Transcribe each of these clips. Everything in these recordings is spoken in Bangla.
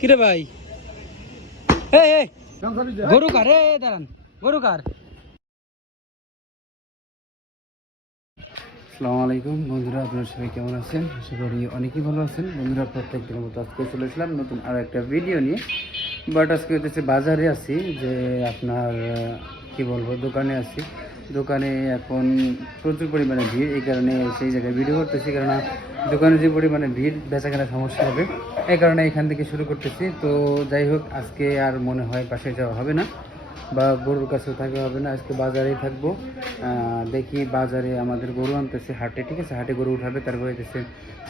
কিরে ভাই? গরু কার? দাঁড়ান। গরু কার? আলাইকুম। বন্ধুরা সবাই কেমন আছেন? আশা করি অনেকেই ভালো আছেন। বন্ধুরা মতো আজকে নতুন আরও একটা ভিডিও নিয়ে। বাট আজকে হচ্ছে বাজারে আছি যে আপনার, কি বলব, দোকানে আছি। দোকানে এখন প্রচুর পরিমাণে ভিড়, এই কারণে সেই জায়গায় ভিডিও করতেছি। কারণ দোকানে যে পরিমাণে ভিড় বেচা কেনার সমস্যা হবে, এই কারণে এখান থেকে শুরু করতেছি। তো যাই হোক, আজকে আর মনে হয় পাশে যাওয়া হবে না, বা গরুর কাছেও থাকা হবে না। আজকে বাজারেই থাকব। দেখি বাজারে আমাদের গরু আনতেছে হাটে, ঠিক আছে? হাটে গরু উঠাবে, তারপরে হইতেছে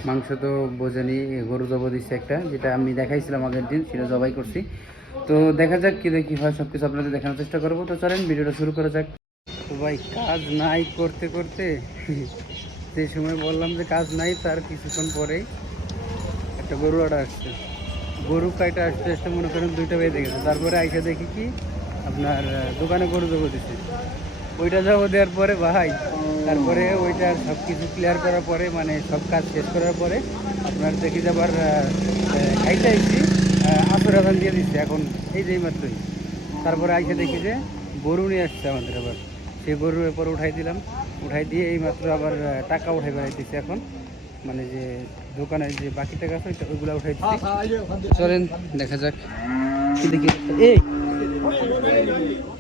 মাংস তো বোঝেনি, গরু জব দিচ্ছে একটা, যেটা আমি দেখাইছিলাম আগের দিন, সেটা জবাই করছি। তো দেখা যাক কী দেখি হয় সব কিছু আপনাদের দেখানোর চেষ্টা করব। তো চলেন, ভিডিওটা শুরু করা যাক। তো ভাই, কাজ নাই করতে করতে। যে সময় বললাম যে কাজ নাই তার কিছুক্ষণ পরেই একটা গরু আটা আসছে। গরু কাইটা আসতে আসতে মনে করেন দুইটা বেজে গেছে। তারপরে আইসা দেখি কি আপনার দোকানে গরু দেবো দিচ্ছে ওইটা যাব দেওয়ার পরে ভাই তারপরে ওইটা সব কিছু ক্লিয়ার করার পরে মানে সব কাজ শেষ করার পরে আপনার দেখি যে আবার আহ, আহ, খাইতে আইছি আসর আদান দিয়ে দিচ্ছে এখন এই যেই মাত্রই তারপরে আইসা দেখি যে গরু নিয়ে আসছে আমাদের আবার। সেই গরু এরপর উঠাই দিলাম। উঠাই দিয়ে এই মাত্র আবার টাকা উঠাই বেড়াইতেছি এখন। মানে যে দোকানের যে বাকি টাকা আছে ওইগুলা উঠাই চলেন, দেখা যাক। দেখি? এই!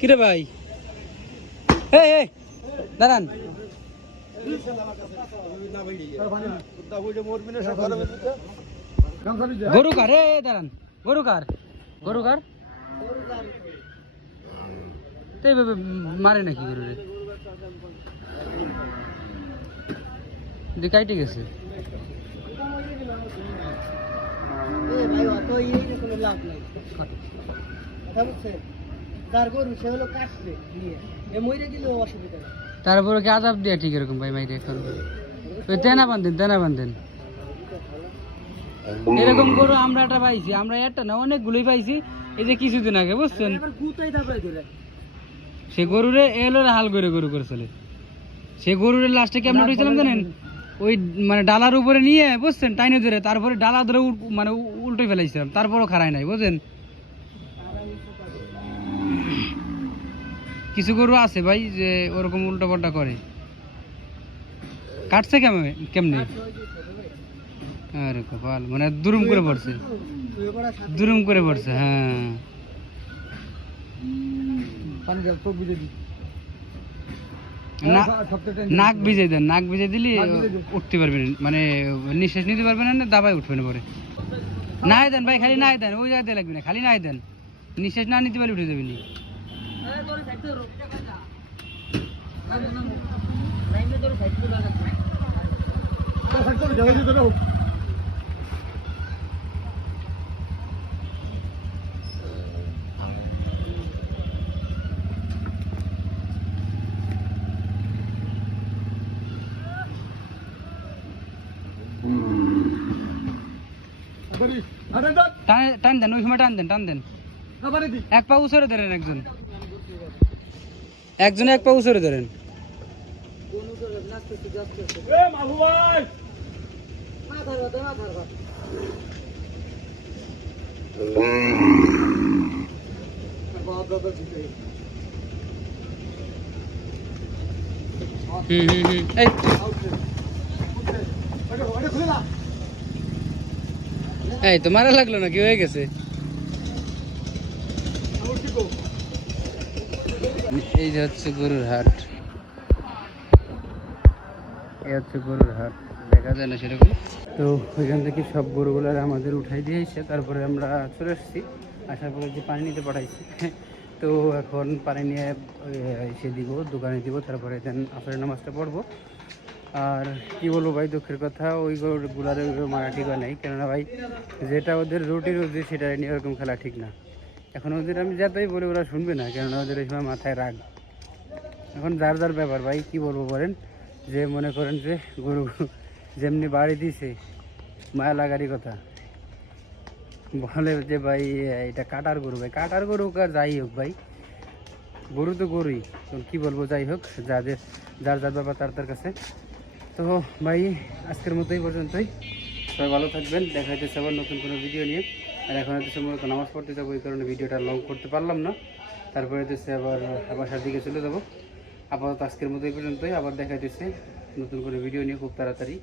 কিরে ভাই? এই এই! দাঁড়ান। গরু এ দাঁড়ান। গরু কার? গরু কার? তো এইভাবে মারে নাকি গরু রে গেছে তারপরে কি আজাব দিয়া ঠিক এরকম ভাই মাইরে এখন? ওই তেনা বান্ধেন তেনা বান্ধেন এরকম গরু আমরা একটা পাইছি আমরা একটা না অনেকগুলোই পাইছি এই যে কিছুদিন আগে বুঝছেন? সে গরুরে এলো হাল করে গরু করে চলে। সে গরুর লাস্টে কেমন উঠেছিলাম জানেন? ওই মানে ডালার উপরে নিয়ে বুঝছেন টাইনে ধরে তারপরে ডালা ধরে মানে উল্টে ফেলাইছিলাম তারপরও খারাই নাই বুঝছেন? কিছু গরু আছে ভাই যে ওরকম উল্টো পাল্টা করে। কাটছে কেমন কেমনে? আরে কপাল মানে দুরুম করে পড়ছে। দুরুম করে পড়ছে হ্যাঁ। না- নাক ভিজে দেন নাক ভিজে দিলি উঠতে পারবেন মানে নিঃশ্বাস নিতে পারবে না দাবায় উঠবে না পরে। নাই দেন ভাই খালি নাই দেন ওই জায়গাতে লাগবে না খালি নাই দেন। নিঃশ্বাস না নিতে পারলে উঠে যাবেন টান- টান দেন ওই সময় টান দেন টান দেন। এক পা উসরে ধরেন একজন। একজন এক পা উসরে ধরেন। হুম হুম হুম। এই। এই, তো মারা লাগল না কি হয়ে গেছে। এই যে হচ্ছে গরুর হাট। এই হচ্ছে গরুর হাট। দেখা যায় না সেরকম? তো ওইখান থেকে সব গরুগুলো আমাদের উঠাই দিয়ে এসে তারপরে আমরা চলে এসেছি আসার পরে যে পানি নিতে পাঠাইছি। তো এখন পানি নিয়ে এসে দিব, দোকানে দিব, তারপরে দেন আসরের নামাজটা পড়ব। আর কি বলব ভাই, দুঃখের কথা, ওই গরুগুলার মারা ঠিক নাই। কেননা ভাই, যেটা ওদের রুটি রুজি, সেটা নিয়ে ওরকম খেলা ঠিক না। এখন ওদের আমি যাতেই বলে, ওরা শুনবে না, কেননা ওদের ওই সময় মাথায় রাগ। এখন যার যার ব্যাপার ভাই, কি বলব বলেন? যে মনে করেন যে গরু যেমনি বাড়ি দিছে মায়া লাগারই কথা। বলে যে ভাই, এটা কাটার গরু ভাই, কাটার গরু আর যাই হোক ভাই, গরু তো গরুই। কি বলব, যাই হোক, যাদের যার যার ব্যাপার, তার তার কাছে। তো ভাই, আজকের মতোই পর্যন্তই। সবাই ভালো থাকবেন, দেখা যাচ্ছে আবার নতুন কোনো ভিডিও নিয়ে। আর এখন হয়তো মূলত নামাজ পড়তে যাব, এই কারণে ভিডিওটা লং করতে পারলাম না। তারপরে হচ্ছে আবার বাসার দিকে চলে যাব। আপাতত আজকের মতো এই পর্যন্তই, আবার দেখা যাচ্ছে নতুন করে ভিডিও নিয়ে খুব তাড়াতাড়ি।